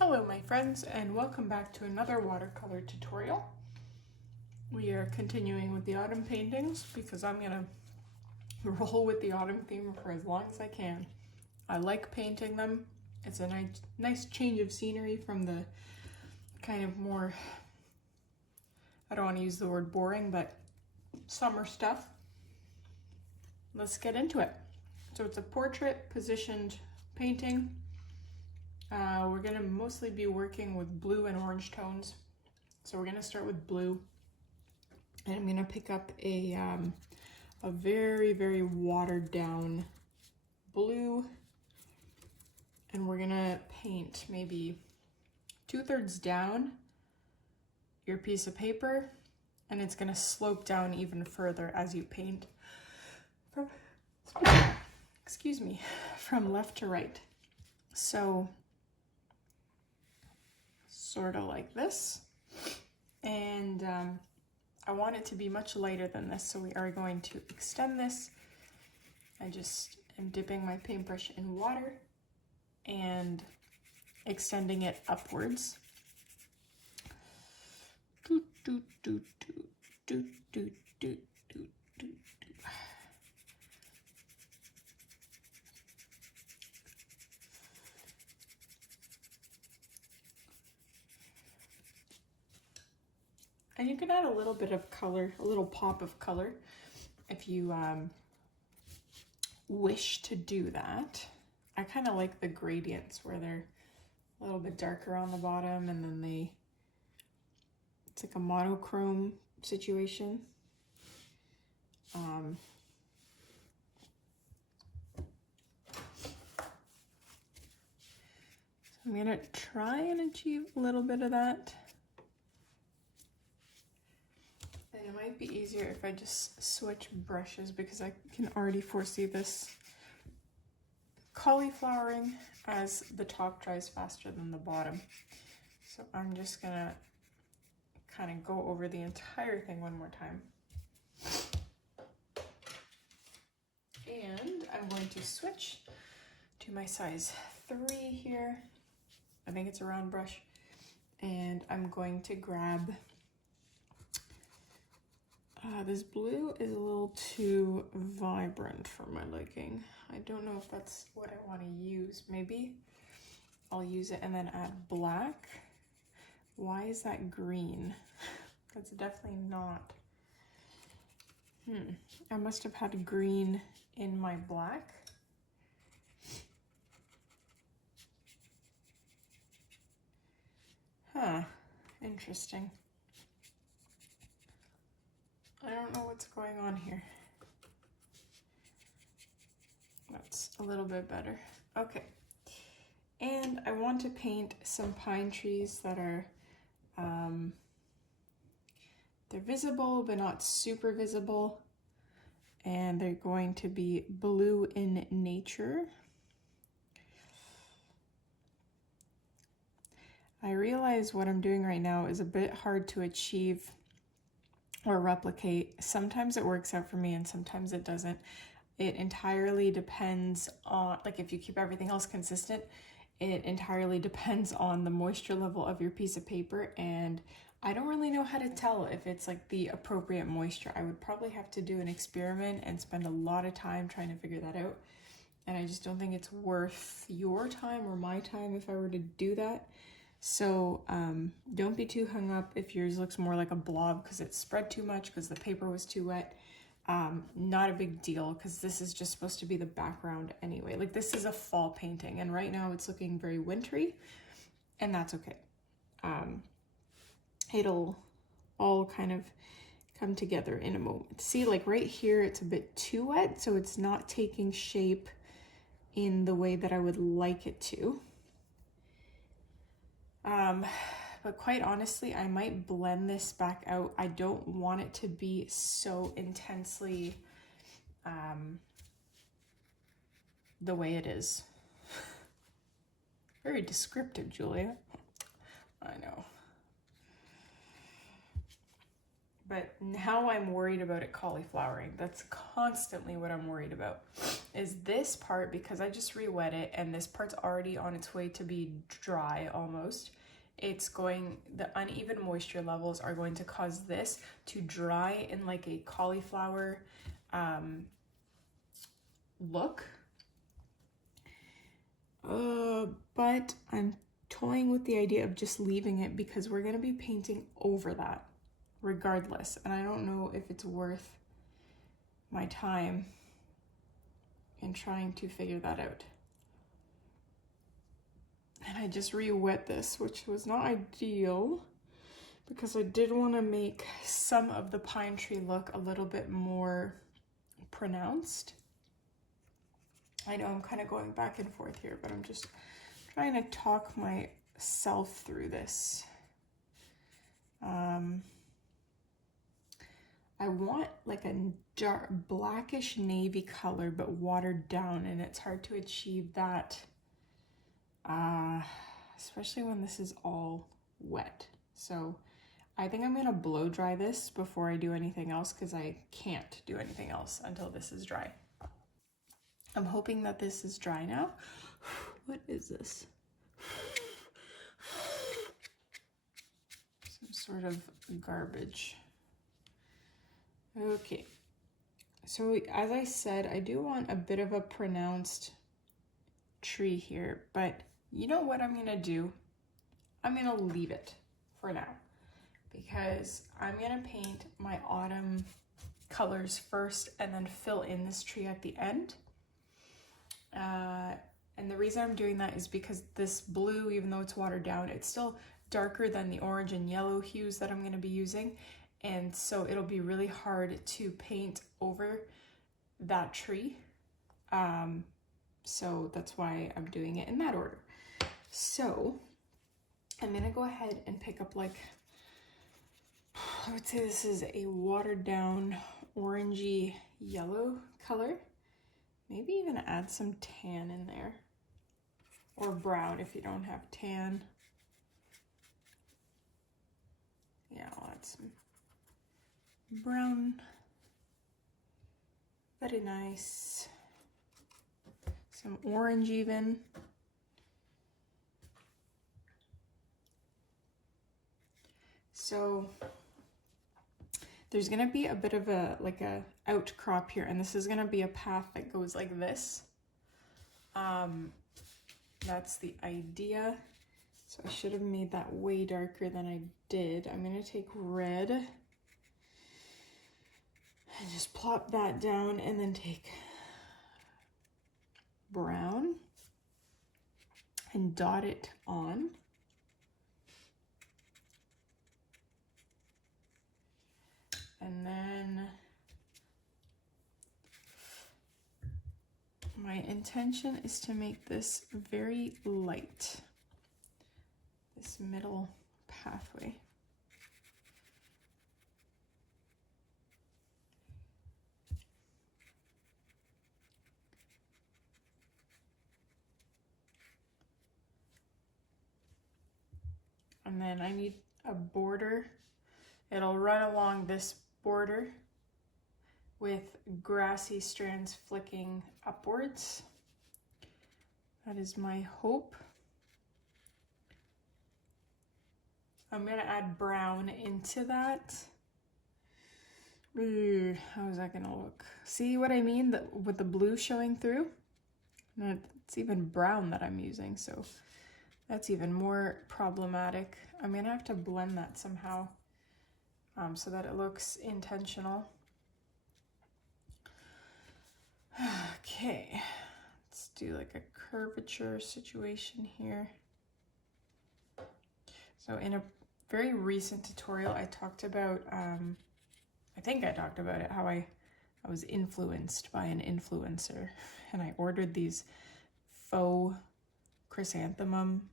Hello my friends, and welcome back to another watercolor tutorial. We are continuing with the autumn paintings because I'm gonna roll with the autumn theme for as long as I can. I like painting them. It's a nice change of scenery from the kind of more, I don't want to use the word boring, but summer stuff. Let's get into it. So it's a portrait positioned painting. We're going to mostly be working with blue and orange tones. So we're going to start with blue. And I'm going to pick up a very watered down blue. And we're going to paint maybe 2/3 down your piece of paper. And it's going to slope down even further as you paint. Excuse me, from left to right. So sort of like this, and I want it to be much lighter than this, so we are going to extend this. I just am dipping my paintbrush in water and extending it upwards. Do, do, do, do, do, do, do, do, do. And you can add a little bit of color, a little pop of color, if you wish to do that. I kind of like the gradients where they're a little bit darker on the bottom and then it's like a monochrome situation. I'm gonna try and achieve a little bit of that. And it might be easier if I just switch brushes because I can already foresee this cauliflowering as the top dries faster than the bottom. So I'm just gonna kind of go over the entire thing one more time. And I'm going to switch to my size 3 here. I think it's a round brush. And I'm going to grab, this blue is a little too vibrant for my liking. I don't know if that's what I want to use. Maybe I'll use it and then add black. Why is that green? That's definitely not. I must have had green in my black. Huh, interesting. I don't know what's going on here. That's a little bit better. Okay. And I want to paint some pine trees that are, they're visible, but not super visible. And they're going to be blue in nature. I realize what I'm doing right now is a bit hard to achieve or replicate. Sometimes it works out for me and sometimes it doesn't. It entirely depends on, like, if you keep everything else consistent, it entirely depends on the moisture level of your piece of paper, and I don't really know how to tell if it's like the appropriate moisture. I would probably have to do an experiment and spend a lot of time trying to figure that out, and I just don't think it's worth your time or my time if I were to do that. So don't be too hung up if yours looks more like a blob because it spread too much because the paper was too wet. Not a big deal because this is just supposed to be the background anyway. Like, this is a fall painting and right now it's looking very wintry, and that's okay. It'll all kind of come together in a moment. See, like right here it's a bit too wet, so it's not taking shape in the way that I would like it to. But quite honestly, I might blend this back out. I don't want it to be so intensely the way it is. Very descriptive, Julia. I know. but now I'm worried about it cauliflowering. That's constantly what I'm worried about, is this part, because I just re-wet it and this part's already on its way to be dry almost. It's going, the uneven moisture levels are going to cause this to dry in like a cauliflower look. But I'm toying with the idea of just leaving it because we're going to be painting over that regardless. And I don't know if it's worth my time in trying to figure that out. And I just re-wet this, which was not ideal because I did want to make some of the pine tree look a little bit more pronounced. I know I'm kind of going back and forth here, but I'm just trying to talk myself through this. I want like a dark blackish navy color, but watered down, and it's hard to achieve that, especially when this is all wet. So I think I'm gonna blow dry this before I do anything else, because I can't do anything else until this is dry. I'm hoping that this is dry now. What is this? Some sort of garbage. Okay, so as I said, I do want a bit of a pronounced tree here, but you know what I'm gonna do? I'm gonna leave it for now because I'm gonna paint my autumn colors first and then fill in this tree at the end. And the reason I'm doing that is because this blue, even though it's watered down, it's still darker than the orange and yellow hues that I'm going to be using. And so it'll be really hard to paint over that tree. So that's why I'm doing it in that order. So I'm going to go ahead and pick up like, I would say this is a watered down orangey yellow color. Maybe even add some tan in there, or brown if you don't have tan. Yeah, I'll add some brown. Very nice. Some orange even. So there's gonna be a bit of a outcrop here, and this is gonna be a path that goes like this. That's the idea. So I should have made that way darker than I did. I'm gonna take red and just plop that down, and then take brown and dot it on. And then my intention is to make this very light, this middle pathway. And then I need a border. It'll run along this border with grassy strands flicking upwards. That is my hope. I'm gonna add brown into that. Ooh, how is that gonna look? See what I mean? With the blue showing through? And it's even brown that I'm using, so that's even more problematic. I'm gonna have to blend that somehow so that it looks intentional. Okay, let's do like a curvature situation here. So in a very recent tutorial, I talked about, I think I talked about it, how I was influenced by an influencer, and I ordered these faux chrysanthemum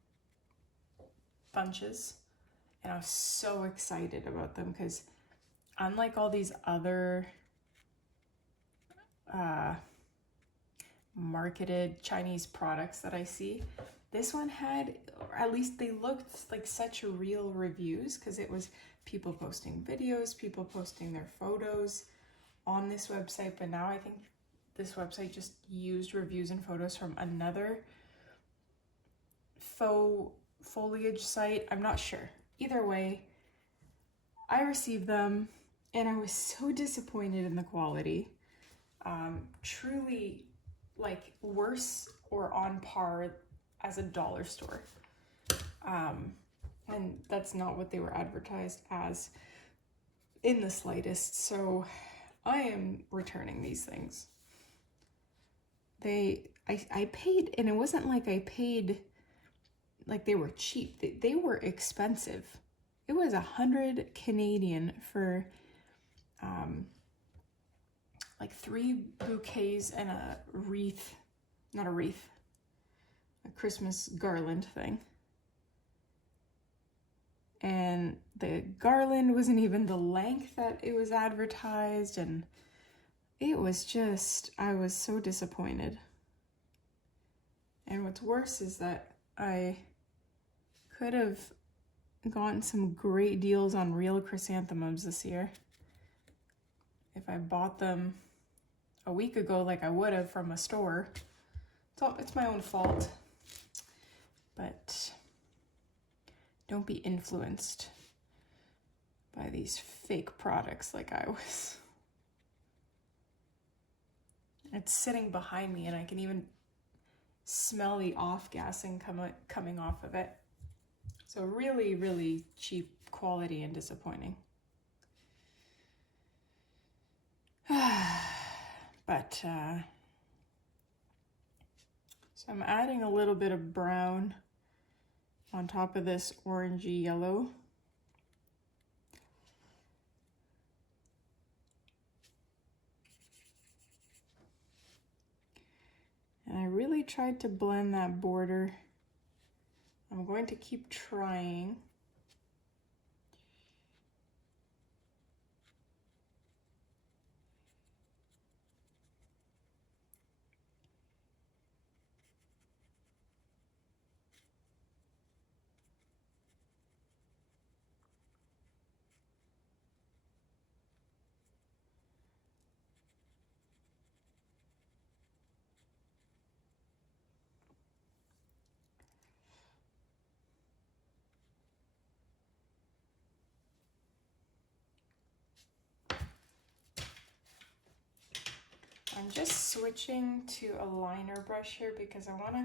bunches, and I was so excited about them because unlike all these other marketed Chinese products that I see, This one had, or at least they looked like such real reviews, because it was people posting videos, people posting their photos on this website. But now I think this website just used reviews and photos from another foliage site. I'm not sure. Either way, I received them and I was so disappointed in the quality. Truly like worse or on par as a dollar store. And that's not what they were advertised as in the slightest. So I am returning these things. I paid, and it wasn't like I paid like they were cheap. They were expensive. It was 100 Canadian for like 3 bouquets and a wreath, not a wreath, a Christmas garland thing. And the garland wasn't even the length that it was advertised, and it was just, I was so disappointed. And what's worse is that I could have gotten some great deals on real chrysanthemums this year if I bought them a week ago like I would have from a store. It's my own fault, but don't be influenced by these fake products like I was. It's sitting behind me and I can even smell the off-gassing coming off of it. So really, really cheap quality and disappointing. But, so I'm adding a little bit of brown on top of this orangey yellow. And I really tried to blend that border. I'm going to keep trying. I'm just switching to a liner brush here because I want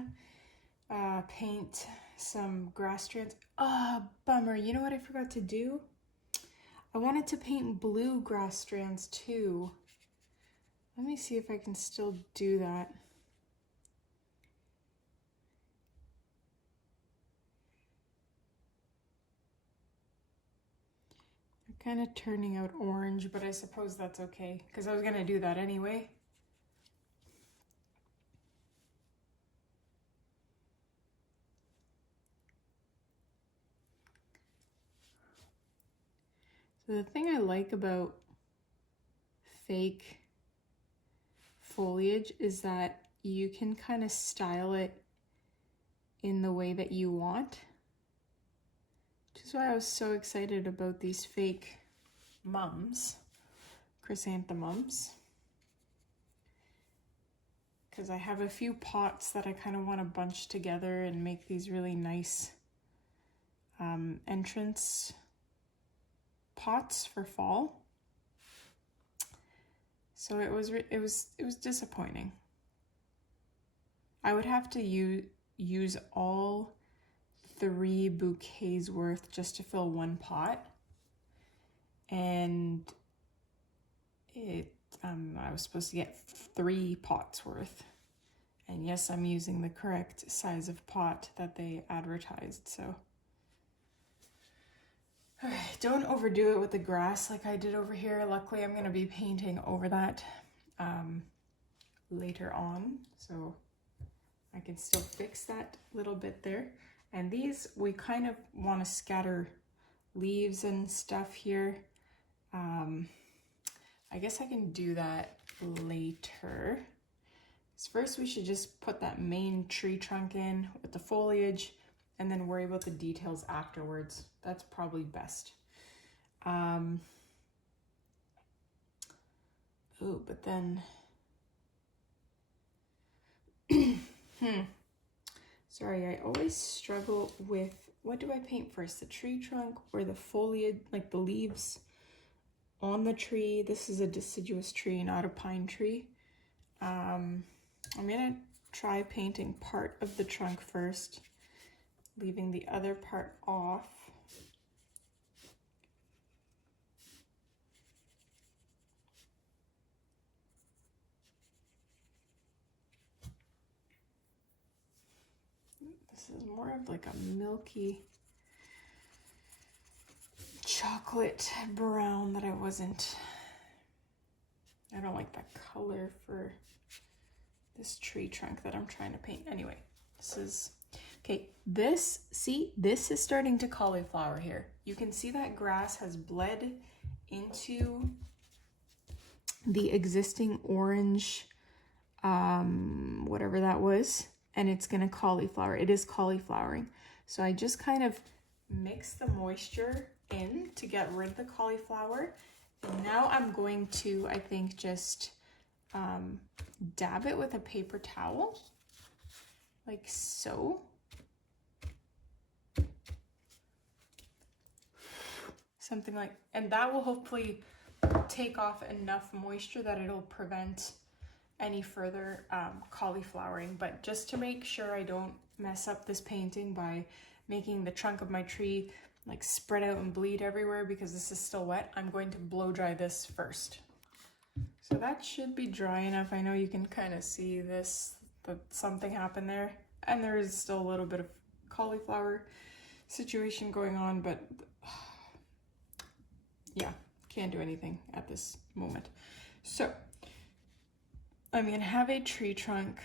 to paint some grass strands. Ah, bummer. You know what I forgot to do? I wanted to paint blue grass strands too. Let me see if I can still do that. They're kind of turning out orange, but I suppose that's okay because I was going to do that anyway. So the thing I like about fake foliage is that you can kind of style it in the way that you want, which is why I was so excited about these fake chrysanthemums, because I have a few pots that I kind of want to bunch together and make these really nice entrance pots for fall. So it was disappointing. I would have to use all 3 bouquets worth just to fill one pot, and I was supposed to get 3 pots worth. And yes, I'm using the correct size of pot that they advertised, so. All right, don't overdo it with the grass like I did over here. Luckily, I'm gonna be painting over that later on, so I can still fix that little bit there. And these, we kind of want to scatter leaves and stuff here. I guess I can do that later, is first we should just put that main tree trunk in with the foliage and then worry about the details afterwards. That's probably best. Oh, but then, sorry, I always struggle with, what do I paint first, the tree trunk or the foliage, like the leaves on the tree? This is a deciduous tree, not a pine tree. I'm gonna try painting part of the trunk first, leaving the other part off. This is more of like a milky chocolate brown that I don't like that color for this tree trunk that I'm trying to paint. Anyway, this is, okay, this is starting to cauliflower here. You can see that grass has bled into the existing orange, whatever that was, and it's gonna cauliflower. It is cauliflowering. So I just kind of mix the moisture in to get rid of the cauliflower. And now I'm going to, I think, just dab it with a paper towel, like so. Something like, and that will hopefully take off enough moisture that it'll prevent any further cauliflowering. But just to make sure I don't mess up this painting by making the trunk of my tree like spread out and bleed everywhere because this is still wet, I'm going to blow dry this first. So that should be dry enough. I know you can kind of see this, that something happened there, and there is still a little bit of cauliflower situation going on, but yeah, can't do anything at this moment. So I'm gonna have a tree trunk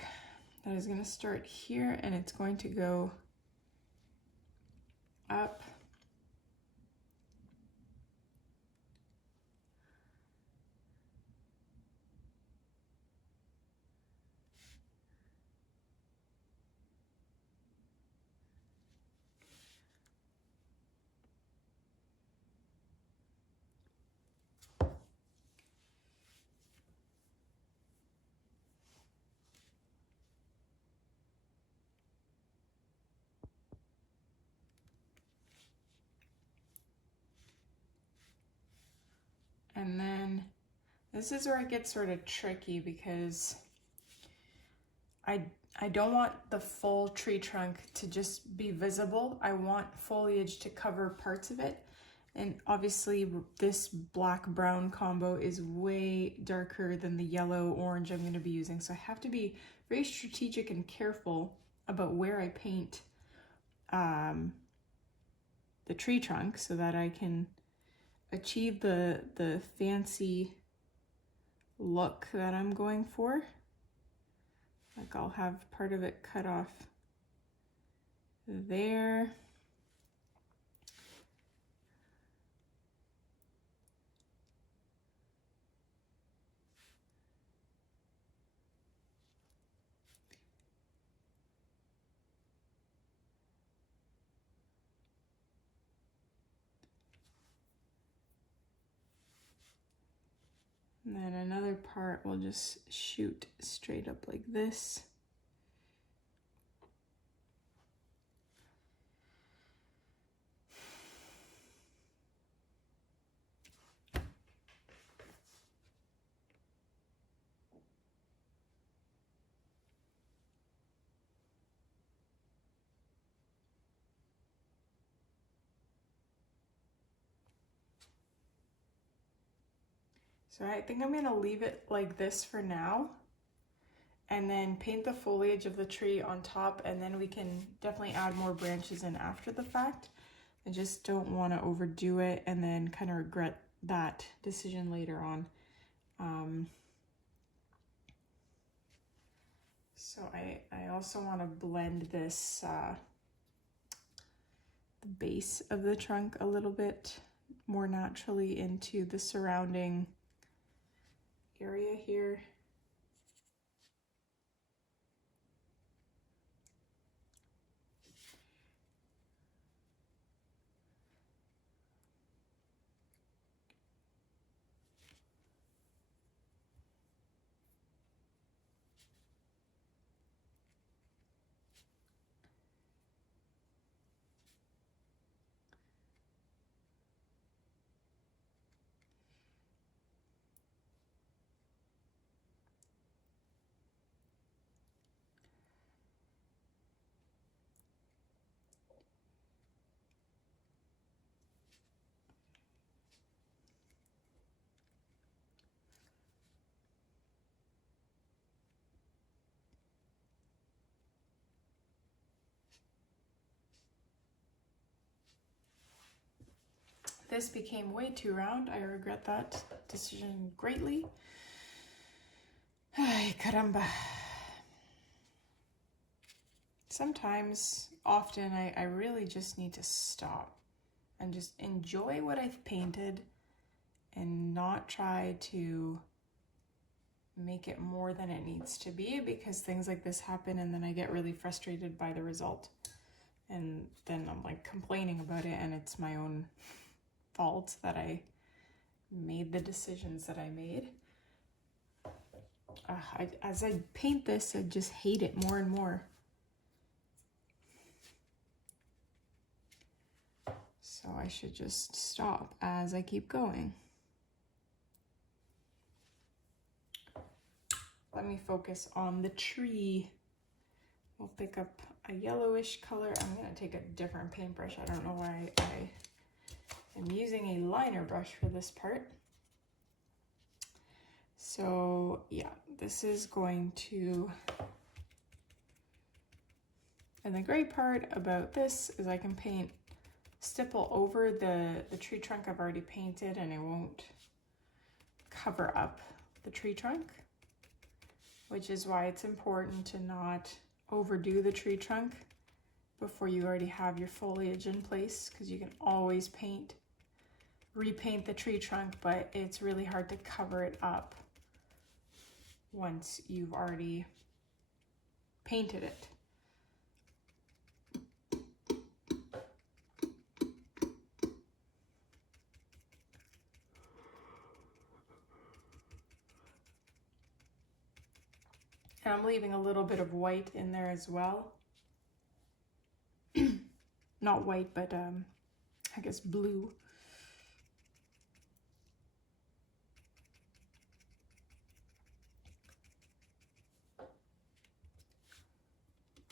that is gonna start here, and it's going to go up and then this is where it gets sort of tricky because I don't want the full tree trunk to just be visible. I want foliage to cover parts of it. And obviously this black-brown combo is way darker than the yellow-orange I'm going to be using. So I have to be very strategic and careful about where I paint the tree trunk so that I can achieve the fancy look that I'm going for. Like I'll have part of it cut off there. And then another part will just shoot straight up like this. So I think I'm gonna leave it like this for now and then paint the foliage of the tree on top, and then we can definitely add more branches in after the fact. I just don't want to overdo it and then kind of regret that decision later on. So I also want to blend this the base of the trunk a little bit more naturally into the surrounding area here. This became way too round. I regret that decision greatly. Ay, caramba. Sometimes, often, I really just need to stop and just enjoy what I've painted and not try to make it more than it needs to be, because things like this happen and then I get really frustrated by the result. And then I'm like complaining about it, and it's my own fault that I made the decisions that I made. As I paint this, I just hate it more and more. So I should just stop as I keep going. Let me focus on the tree. We'll pick up a yellowish color. I'm gonna take a different paintbrush. I don't know why I am using a liner brush for this part. So yeah, this is going to, and the great part about this is I can paint stipple over the tree trunk I've already painted, and it won't cover up the tree trunk, which is why it's important to not overdo the tree trunk before you already have your foliage in place, because you can always repaint the tree trunk, but it's really hard to cover it up once you've already painted it. And I'm leaving a little bit of white in there as well. Not white, but I guess blue.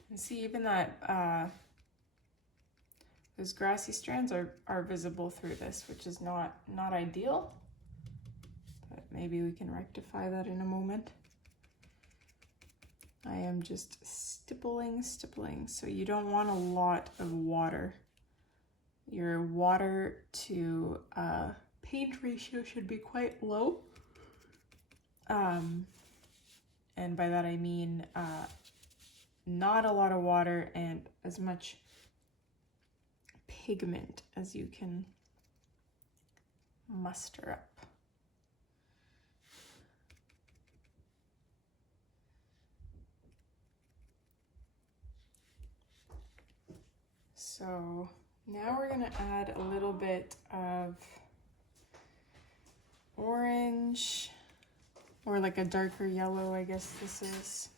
And see, even that those grassy strands are visible through this, which is not ideal. But maybe we can rectify that in a moment. I am just stippling. So you don't want a lot of water. Your water to paint ratio should be quite low. And by that I mean not a lot of water and as much pigment as you can muster up. So now we're going to add a little bit of orange, or like a darker yellow, I guess this is.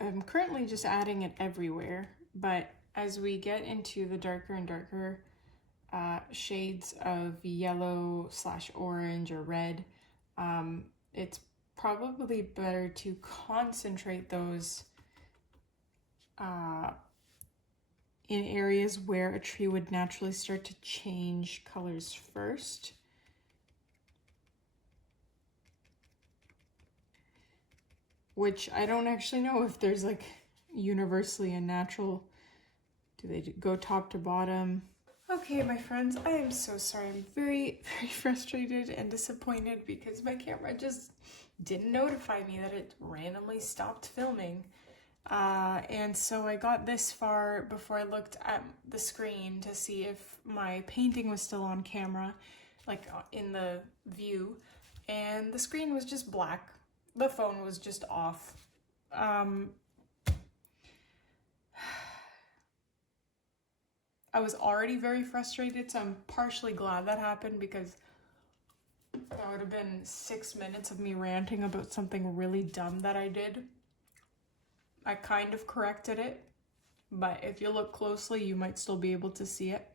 I'm currently just adding it everywhere, but as we get into the darker and darker shades of yellow / orange or red, it's probably better to concentrate those in areas where a tree would naturally start to change colors first. Which I don't actually know if there's like universally a natural, do they go top to bottom? Okay, my friends, I am so sorry. I'm very, very frustrated and disappointed because my camera just didn't notify me that it randomly stopped filming. And so I got this far before I looked at the screen to see if my painting was still on camera, like in the view, and the screen was just black. The phone was just off. I was already very frustrated, so I'm partially glad that happened, because that would have been 6 minutes of me ranting about something really dumb that I did. I kind of corrected it, but if you look closely, you might still be able to see it.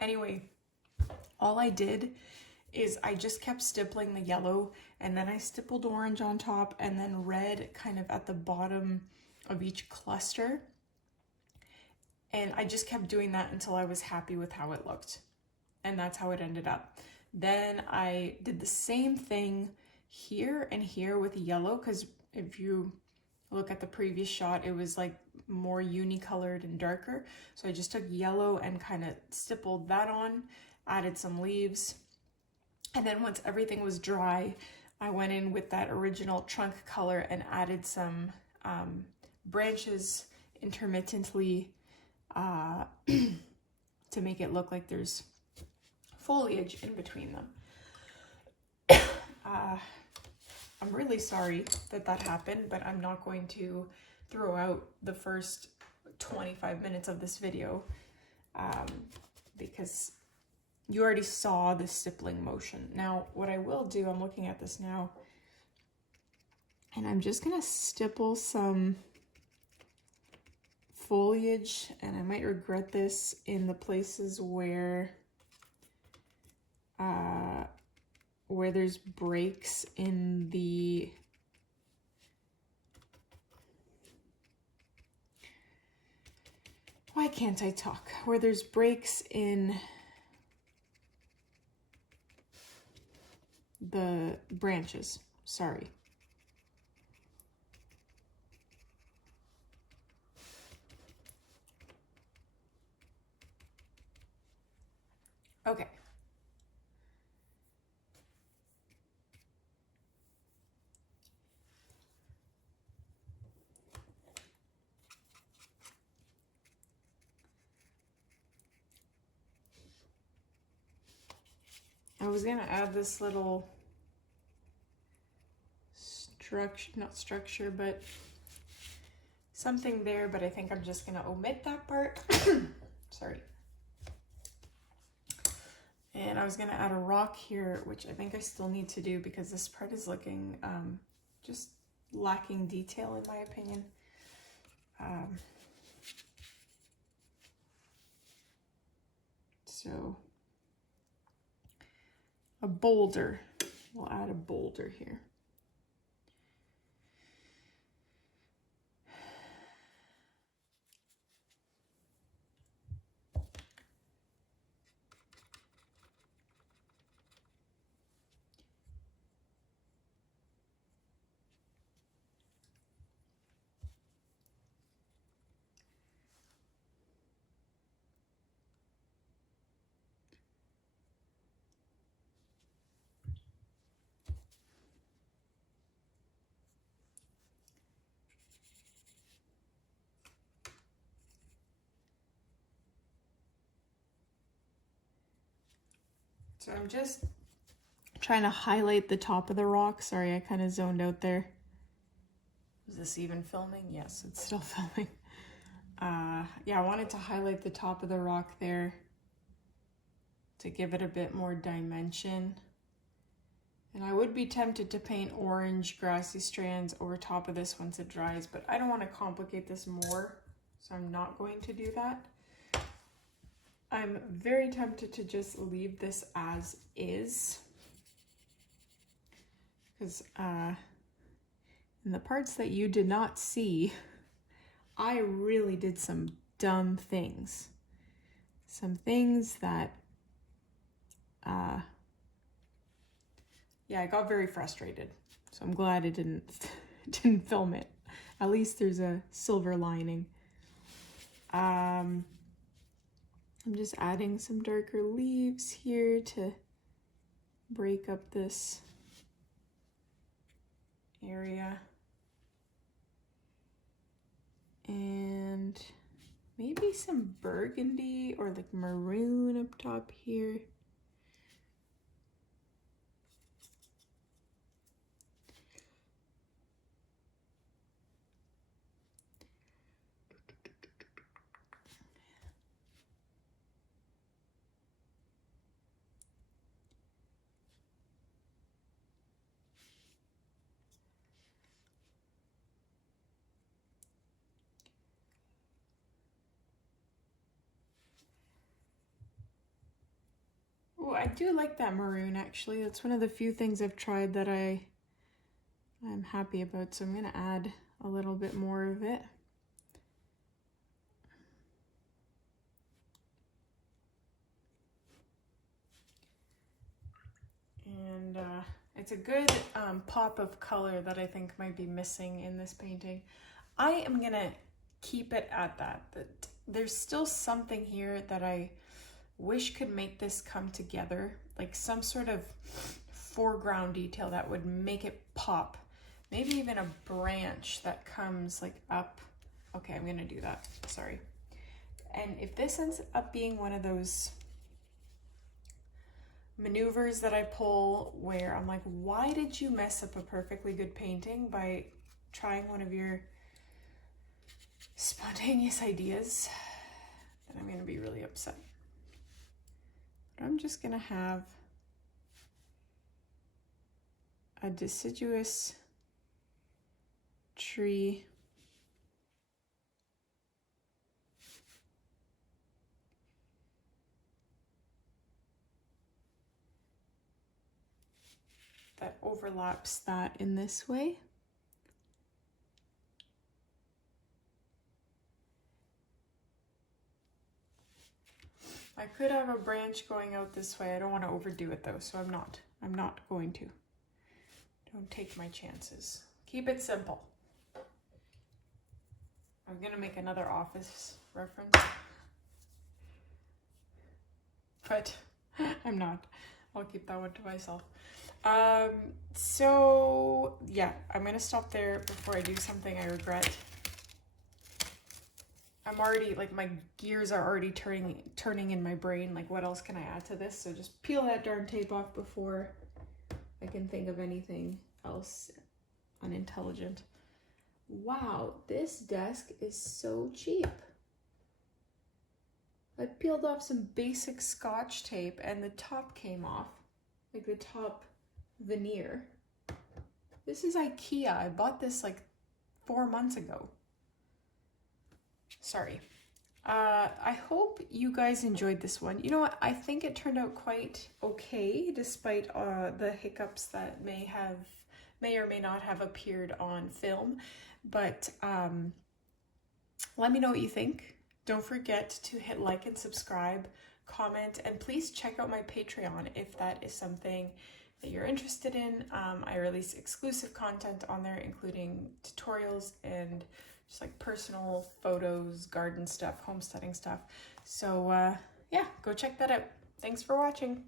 Anyway, all I did is I just kept stippling the yellow, and then I stippled orange on top, and then red kind of at the bottom of each cluster. And I just kept doing that until I was happy with how it looked. And that's how it ended up. Then I did the same thing here and here with yellow, because if you look at the previous shot, it was like more unicolored and darker. So I just took yellow and kind of stippled that on, added some leaves. And then once everything was dry, I went in with that original trunk color and added some branches intermittently to make it look like there's foliage in between them. I'm really sorry that that happened, but I'm not going to throw out the first 25 minutes of this video because you already saw the stippling motion. Now, what I will do, I'm looking at this now, and I'm just gonna stipple some foliage, and I might regret this in the places where there's breaks in the why can't I talk? Where there's breaks in the branches, sorry. Okay. I was gonna add this little structure, not structure, but something there, but I think I'm just gonna omit that part. Sorry. And I was gonna add a rock here, which I think I still need to do because this part is looking just lacking detail in my opinion. So a boulder, we'll add a boulder here. So I'm just trying to highlight the top of the rock. Sorry, I kind of zoned out there. Is this even filming? Yes, it's still filming. Yeah, I wanted to highlight the top of the rock there to give it a bit more dimension. And I would be tempted to paint orange grassy strands over top of this once it dries, but I don't want to complicate this more, so I'm not going to do that. I'm very tempted to just leave this as is, because in the parts that you did not see, I really did some dumb things. Some things that, yeah, I got very frustrated. So I'm glad I didn't film it. At least there's a silver lining. I'm just adding some darker leaves here to break up this area. And maybe some burgundy or like maroon up top here. I do like that maroon actually. That's one of the few things I've tried that I'm happy about. So I'm gonna add a little bit more of it. And it's a good pop of color that I think might be missing in this painting. I am gonna keep it at that. But there's still something here that I wish could make this come together, like some sort of foreground detail that would make it pop. Maybe even a branch that comes like up. Okay, I'm gonna do that, sorry. And if this ends up being one of those maneuvers that I pull where I'm like, why did you mess up a perfectly good painting by trying one of your spontaneous ideas, then I'm gonna be really upset. But I'm just gonna have a deciduous tree that overlaps that in this way. I could have a branch going out this way. I don't want to overdo it though, so I'm not going to. Don't take my chances. Keep it simple. I'm gonna make another Office reference, but I'm not. I'll keep that one to myself. So yeah, I'm gonna stop there before I do something I regret. I'm already, like, my gears are already turning in my brain, like what else can I add to this? So just peel that darn tape off before I can think of anything else unintelligent. Wow, this desk is so cheap. I peeled off some basic Scotch tape and the top came off, like the top veneer. This is IKEA. I bought this like 4 months ago. Sorry. I hope you guys enjoyed this one. You know what? I think it turned out quite okay, despite the hiccups that may or may not have appeared on film. But let me know what you think. Don't forget to hit like and subscribe, comment, and please check out my Patreon if that is something that you're interested in. I release exclusive content on there, including tutorials and just like personal photos, garden stuff, homesteading stuff. So yeah, go check that out. Thanks for watching.